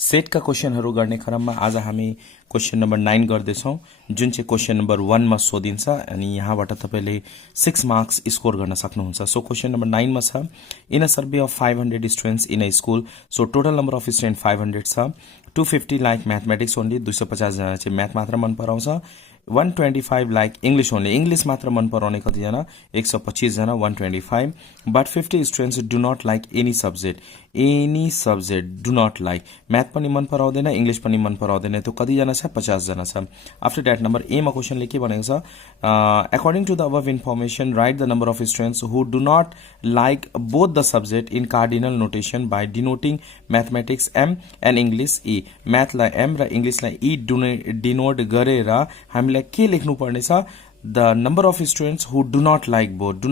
सेटका क्वेशनहरू गर्ने क्रममा आज हामी क्वेशन नम्बर 9 गर्दैछौं जुन चाहिँ क्वेशन नम्बर 1 मा सोधिन्छ अनि यहाँबाट तपाईले 6 मार्क्स स्कोर गर्न सक्नुहुन्छ। सो क्वेशन नम्बर 9 मा छ in a survey of 500 students in a school. So total number of student 500 छ। 250 लाइक मैथमेटिक्स ओन्ली 250 जना चाहिँ म्याथ मात्र मन पराउँछ। 125 लाइक इंग्लिश ओन्ली इंग्लिश मात्र मन पराउने कति जना 125 जना 125। But 50 students do not like any subject do not like math पनि मन पराउँदैन इंग्लिश पनि मन पराउँदैन। त्यो कति जना छ 50 जना छ। आफ्टर दैट नम्बर ए मा क्वेशनले के भनेको छ according to the above information write the number of students who do not like both the subject in cardinal notation by denoting mathematics M and English E. म्याथलाई एम र इंग्लिशलाई ई denote गरेर हामीलाई के लेख्नु पर्ने छ the number of students who do not like both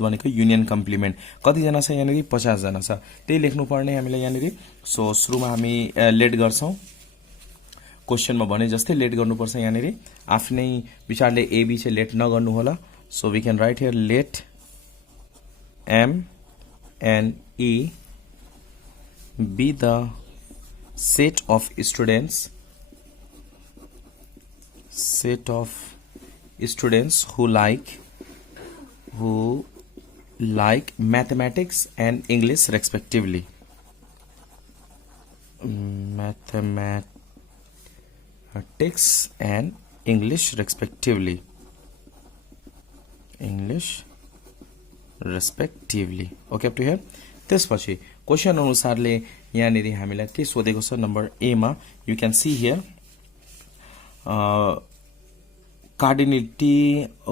भनेको युनियन कम्प्लिमेन्ट कति जना छ यहाँनेरि 50 जना छ त्यही लेख्नु पर्ने हामीले यहाँनेरि। सो सुरुमा हामी लेट गर्छौं क्वेशनमा भने जस्तै लेट गर्नुपर्छ यहाँनेरि आफ्नै विचारले ए बी चाहिँ लेट नगर्नु होला। So we can write here let M and E be the set of students who like mathematics and English respectively. Mathematics and English respectively. Okay, up to here. त्यसपछि question अनुसारले यहाँनेरि हामीलाई के सोधेको छ नम्बर ए मा you can see here cardinality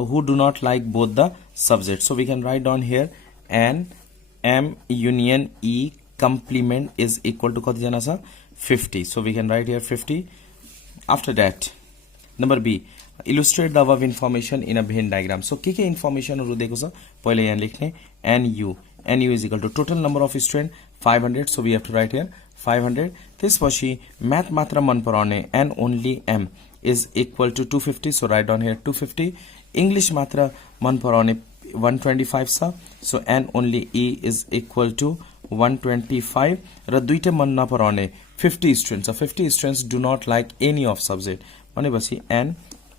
who do not like both the subjects. So we can write down here and M union E complement is equal to कति जना छ 50. So we can write here 50. After that number B illustrate the above information in a Venn diagram. So के informationहरु दिएको छ पहिले यहाँ लेख्ने NU is equal to total number of student 500. So we have to write here 500. त्यसपछि math मात्र मन पराउने and only M is equal to 250. So write down here 250. English मात्र मन पराउने 125 छ. So and only E is equal to 125. र दुईटै मन नपराउने 50 students. So 50 students do not like any of subject. भनेपछि and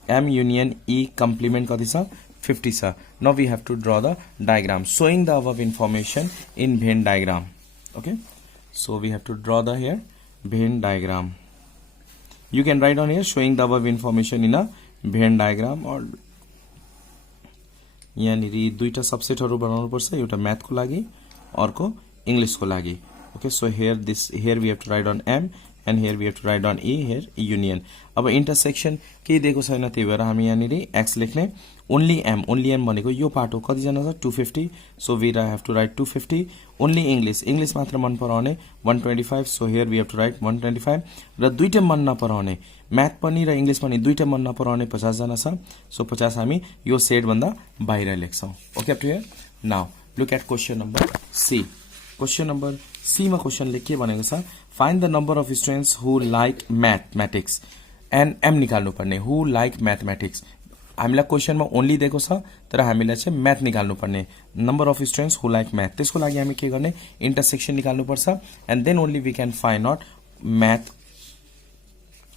M union E complement कति छ 50 छ. Now we have to draw the diagram showing the above information in Venn diagram. Okay, so we have to draw the here Venn diagram. You can write down here showing the above information in a Venn diagram or यहाँनिर दुईटा सबसेटहरु बनाउनु पर्छ एउटा म्याथको लागि अर्को इंग्लिशको लागि। Okay, so here we have to write on M and here we have to write on E here union. अब intersection के दिएको छैन त्यही भएर हामी यहाँनिर x लेख्ने only M भनेको यो पार्ट हो कति जना छ 250. so we have to write 250. only English मात्र मन पराउने 125. so here we have to write 125. र दुईटै मन नपराउने म्याथ पनि र इंग्लिश पनि दुईटै मन नपराउने 50 जना छ. so 50 हामी यो सेट भन्दा बाहिर लेख्छौं. Okay, up to here. Now look at question number C. Question number C मा क्वेशनले के भनेको छ find the number of students who like mathematics and M निकाल्नु पर्ने हु लाइक मैथमेटिक्स। हामीलाई क्वेशनमा ओन्ली दिएको छ तर हामीलाई चाहिँ म्याथ निकाल्नु पर्ने number of students who like math. त्यसको लागि हामी के गर्ने इंटरसेक्शन निकाल्नु पर्छ and then only we can find out math.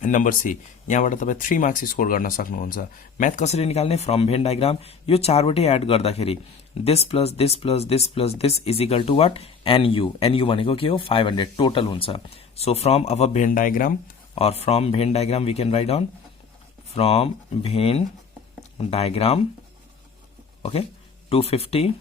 Number C यहाँबाट तपाई 3 मार्क्स स्कोर गर्न सक्नुहुन्छ। म्याथ कसरी निकाल्ने फ्रम भेन डायग्राम यो चारवटै एड गर्दाखेरि this plus this plus this plus this is equal to what NU भनेको के हो 500 टोटल हुन्छ. so from our Venn diagram or from Venn diagram we can write down from Venn diagram. okay, 250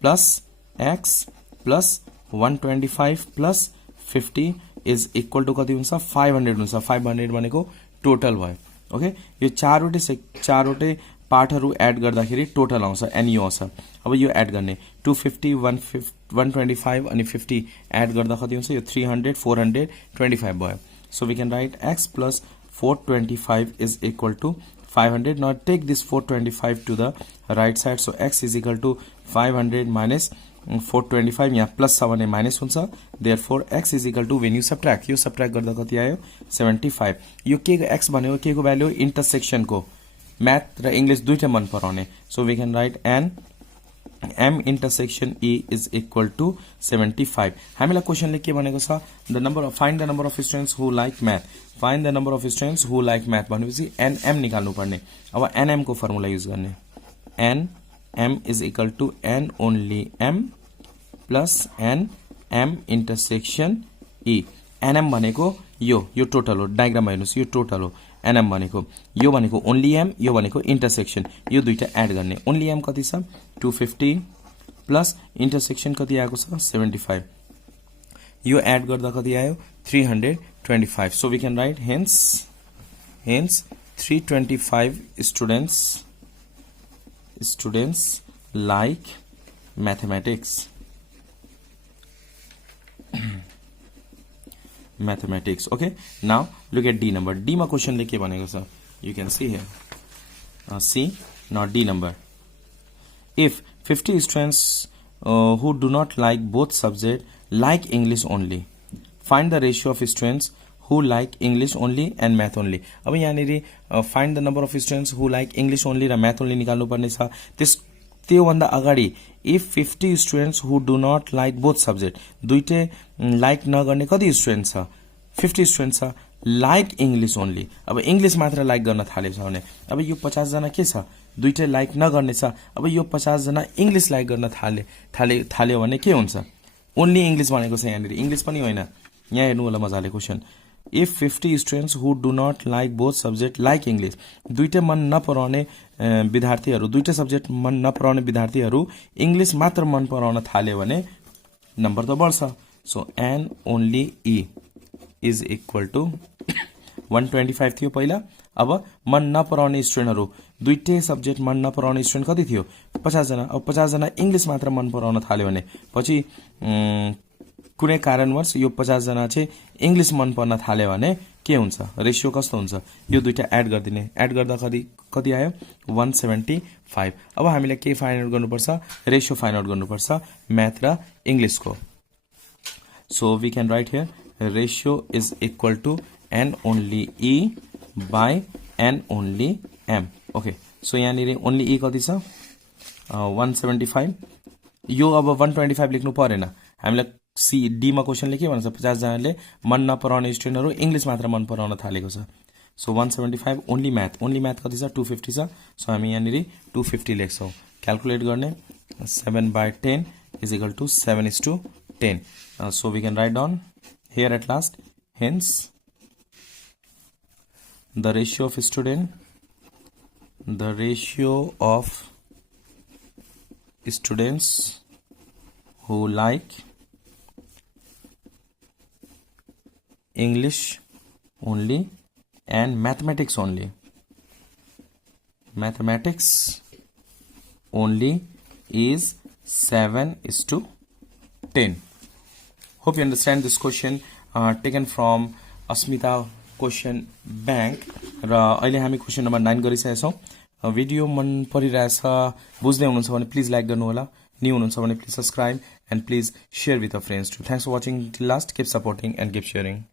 plus x plus 125 plus 50 is equal to कति हुन्छ 500 हुन्छ. 500 भनेको total भयो. Okay, यो चारवटै पार्टहरु एड गर्दाखेरि टोटल आउँछ एनयू आउँछ. अब यो एड गर्ने 250 125 अनि 50 एड गर्दा कति हुन्छ यो 300 425 भयो. So we can write x plus 425 is equal to 500. now take this 425 to the right side. so x is equal to 500 minus 425. यहाँ प्लस छ भने माइनस हुन्छ. therefore x is equal to when you subtract यो subtract गर्दा कति आयो 75. यो के को x भनेको के को भ्यालु इंटरसेक्शन को म्याथ र इंग्लिश दुईटै मन पराउने. So we can write n m intersection e is equal to 75. हामीलाई क्वेशनले के भनेको छ find the number of students who like math. Find the number of students who like math भनेपछि nm निकाल्नु पर्ने. अब nm को फर्मुला युज गर्ने. nm is equal to n only m plus nm intersection e. nm भनेको यो total हो. Diagram हेर्नुस्, यो टोटल हो. nm भनेको यो भनेको ओन्ली m, यो भनेको इंटरसेक्शन. यो दुईटा एड गर्ने. ओन्ली m कति छ 250 प्लस इंटरसेक्शन कति आएको छ 75. यो एड गर्दा कति आयो 325. So we can write hence 325 students like mathematics. Mathematics. Okay, now look at D number. D मा क्वेशन लेके बनेगा sir. You can see here. C, not D number. If 50 students who do not like both subject like English only, find the ratio of students who like English only and math only. अब यहाँनिर find the number of students who like English only र math only निकाल्नु पर्ने छ. त्यो भन्दा अगाडि if 50 students who do not like both subject, दुईटे लाइक नगर्ने कति स्टुडेन्ट छ 50 स्टुडेन्ट छ. लाइक इंग्लिश ओन्ली, अब इंग्लिश मात्र लाइक गर्न थालेछ भने अब यो 50 जना के छ दुईटे लाइक नगर्ने छ. अब यो 50 जना इंग्लिश लाइक गर्न थाल्यो भने के हुन्छ ओन्ली इंग्लिश भनेको छ. यहाँनिर इंग्लिश पनि होइन. यहाँ हेर्नु होला मजाले question. If 50 students who do not like both subject like English, दुईटे मन नपराउने विद्यार्थीहरू, दुईटे सब्जेक्ट मन नपराउने विद्यार्थीहरू इंग्लिश मात्र मन पराउन थाल्यो भने नम्बर त बढ्छ. So n only e is equal to 125 थियो पहिला. अब मन नपराउने स्टुडेन्टहरू, दुईटे सब्जेक्ट मन नपराउने स्टुडेन्ट कति थियो 50 जना. अब 50 जना इंग्लिश मात्र मन पराउन थाल्यो भने पछि कुनै कारणवश यो 50 जना चाहिँ इंग्लिश मन पर्न थाल्यो भने के हुन्छ रेशियो कस्तो हुन्छ. यो दुईटा एड गर्दिने. एड गर्दा कति आयो 175. अब हामीले के फाइन्ड आउट गर्नुपर्छ रेशियो फाइन्ड आउट गर्नुपर्छ म्याथ र इंग्लिशको. So we can write here ratio is equal to n only e by n only m. Okay, so यहाँनिर ओन्ली e कति छ 175. यो अब 125 लेख्नु परेन. हामीलाई सी डी मा क्वेशनले के भन्छ 50 जनाले मन नपराउने स्टुडेन्टहरू इंग्लिश मात्र मन पराउन थालेको छ. सो 175 ओन्ली म्याथ कति छ 250 छ. सो हामी यहाँनिर 250 लेख्छौं. क्याल्कुलेट गर्ने 7/10 is equal to 7:10. So we can write down here at last. Hence the ratio of students who like English only and mathematics only is 7:10. Hope you understand this question taken from Asmita question bank. र अहिले हामी question number 9 गरिसकेका छौं. Video मन परिरहेछ बुझ्दै हुनुहुन्छ भने प्लिज लाइक गर्नु होला. न्यू हुनुहुन्छ भने please subscribe and please share with your friends too. Thanks for watching till last. Keep supporting and keep sharing.